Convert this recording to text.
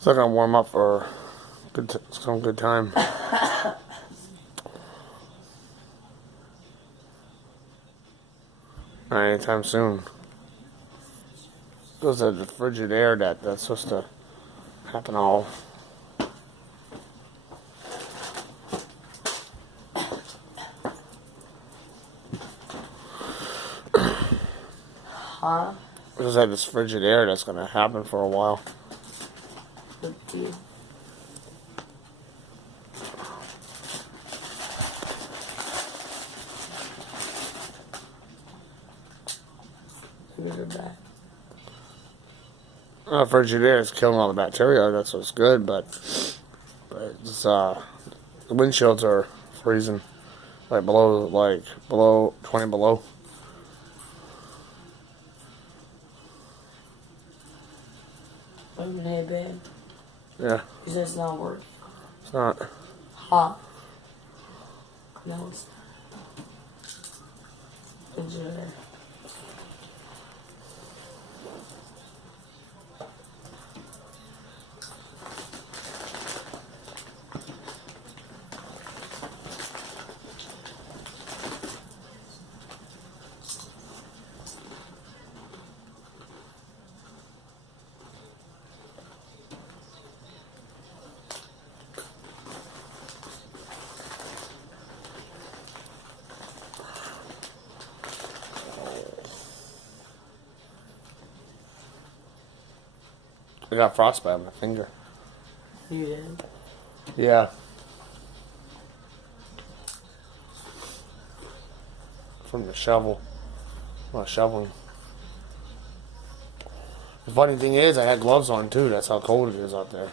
So I'm gonna warm up for some good time. Not anytime soon. Because of the frigid air that's supposed to happen all. Huh? Because of this frigid air that's gonna happen for a while. With you. Look at her back. Frigid air is killing all the bacteria. That's what's good, but it's the windshields are freezing, like below 20 below. Open head, babe. Yeah, You said it's not working. it's not. Huh? No, it's not. Enjoy. I got frostbite on my finger. You did. Yeah. From the shovel. Well, shoveling. The funny thing is, I had gloves on too. That's how cold it is out there.